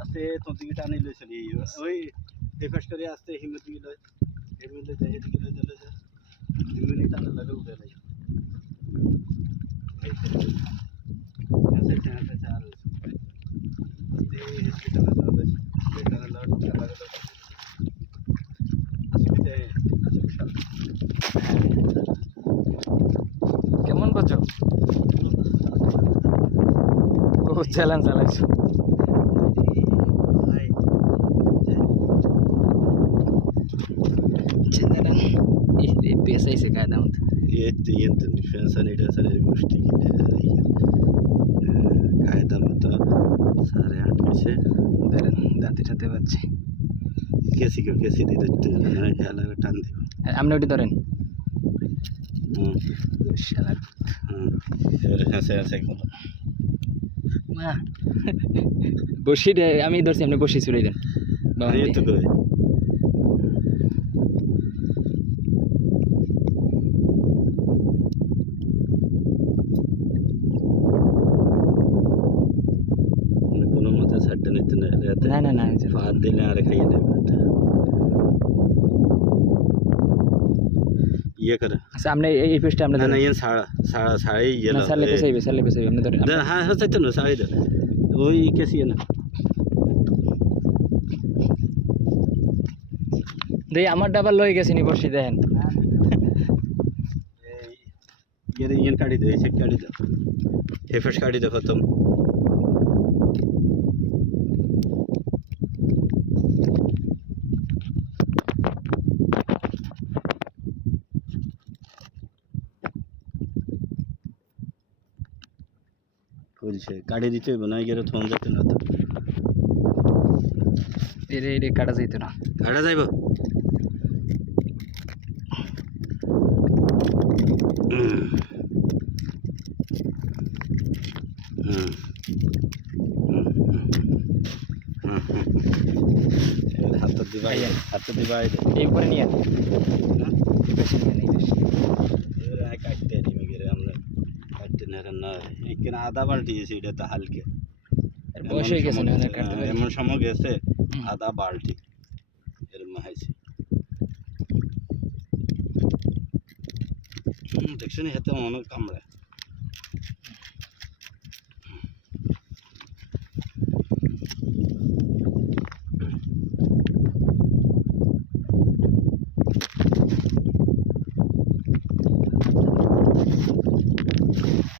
আস্তে তোর দিকে টানি লইছিলি ওই এফাস করে আস্তে হিমের দিকে লয় এর মধ্যে যাই এদিকে লয় চলে যা হিমের টানা লাগে উঠে লাই আচ্ছা আচ্ছা আচ্ছা আর আস্তে হিসকে টানা লাগে টানা লাগে ঢুকে লাগে আসলে আচ্ছা বিশাল কেমন করছো খুব চ্যালেঞ্জ চালাইছো पैसा ही सिखाया था ये डिफेंस सैनिटाइजर गोष्ठी कायदा मतो सारे আটকেছে দাঁতে সাথে পাচ্ছে কেসি দিয়ে দিতে হেলা টান দিব আপনি ওটি ধরেন শালার এবারে হাসে হাসে বলো মা বসি আমি ধরছি আপনি বসি ছুড়ে দেন বাবা এই তো কই কোনো মতে ছাড়তে নিতে না না ফাঁদ দিলে আর খাইয়ে নেবে ये कर আচ্ছা আপনি এই পেজটা আপনি ना ना ये साड़ा साड़ा साड़ी ये না সালে পেছাইবে আপনি ধরেন हाँ हाँ सच ना साड़ी दे वही कैसी है ना দেই আমার ডাবল লই গেছে নি বসি দেন ये काटी दे इसे काटी दे हेफेस काटी दे खत्म বুঝছে কাটি দিতে হবে না গেলে থম যেতে না তো এরে কাটা যাইতো না কাটা যাইব হাত দিবাই এই উপরে নিয়ে বেশি নিয়ে নেই বেশি কাটতে নিবে গেলে আমরা কাটতে না এখানে আধা বালতি আছে এটা তো হালকে বয়স হয়ে গেছে না কাটতে পারি এমন সময় গেছে আধা বালতি এরকম হয়েছে দেখছেন হাতে অনেক কামড়ায়